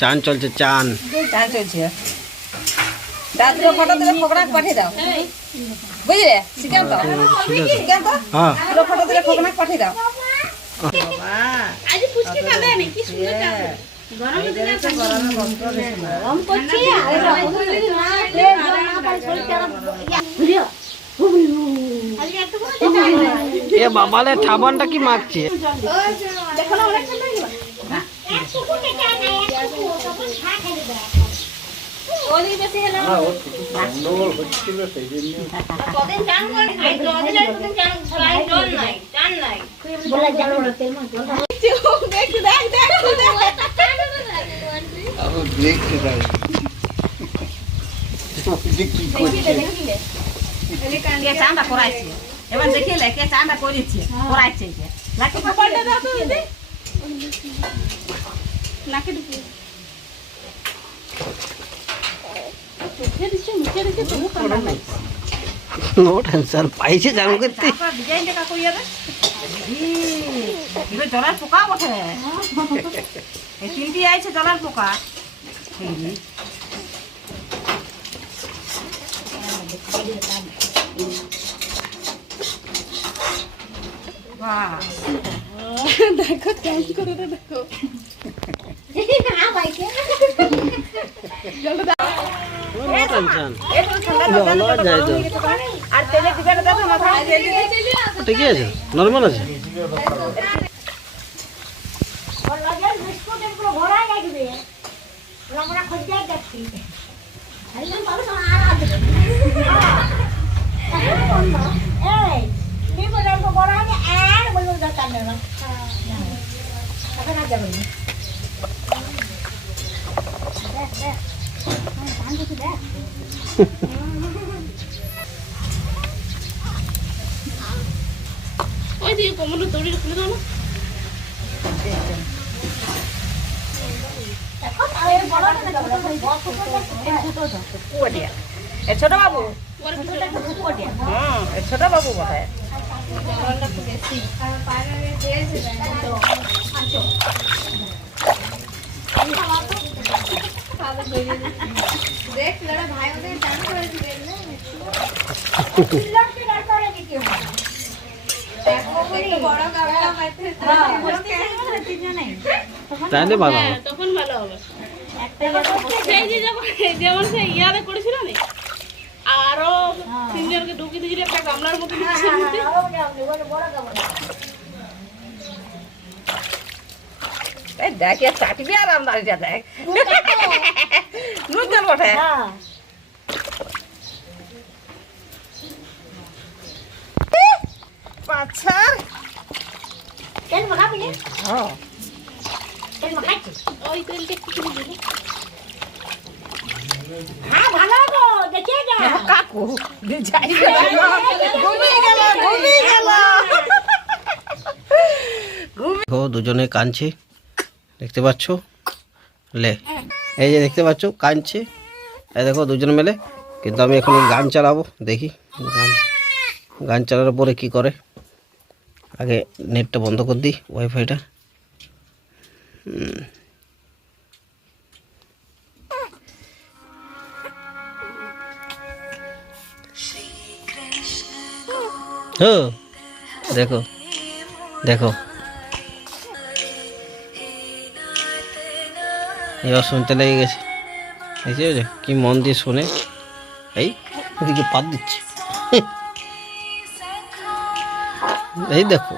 চান চলছে, চান চলছে। দাদুর ফটো তুলে খোকনাকে পাঠিয়ে দাও, বুঝলে? শিখাম তো, শিখাম তো, দুটো ফটো তুলে খোকনাকে পাঠিয়ে দাও। এ বাবালে ঠাবানটা কি মাখছে? চাঁদা করাইছে, এবার দেখিলে কে চাঁদা করেছে, করাইছে নাকি পাপাটা দাও তো দিদি, নাকি ঢুকি চোখে দিচ্ছে, মুখে দিচ্ছে, তবু কান্না লাগছে। নো টেনশন, পাইছে জানো করতে। ডিজাইন দেখা কইয়া রে এই জলার পোকা ওঠে, এই তিনটি আইছে জলার পোকা। দেখো চেঞ্জ করে দেখো, ঠিক আছে, নর্মাল আছে। ওই দিকে কমলো দড়ি খুলে দাও না। ছোট বাবু, ছোট বাবু কোথায়? তাহলে ভালো, তখন ভালো হবে। সেই যে যেমন সে ইয়ারে করেছিল না, আরো তিনজনকে ঢুকিয়ে দিয়েছিল একটা গামলার মতো। দেখে চাটবি আর আমদারিটা দেখ নুন জল বটে। পাছার তেল মাখাবি না? হ্যাঁ তেল মাখাচ্ছি, ওই তেলটা একটু তুলে দেবো। হ্যাঁ ভালো গো, দেখে যা কাকু যাই ঘুমিয়ে গেল, ঘুমিয়ে গেল। দেখো দুজনে কাঁদছে, দেখতে পাচ্ছ? লে এই যে দেখতে পাচ্ছ কাঁদছে, এই দেখো দুজন মিলে। কিন্তু আমি এখন গান চালাবো, দেখি গান চালানোর পরে কি করে। আগে নেটটা বন্ধ করে দিই, ওয়াইফাইটা। হ্যাঁ দেখো দেখো, এবার শুনতে লেগে গেছে, বুঝেছো কি মন দিয়ে শুনে। এই ওদিকে পাত দিচ্ছে, এই দেখো।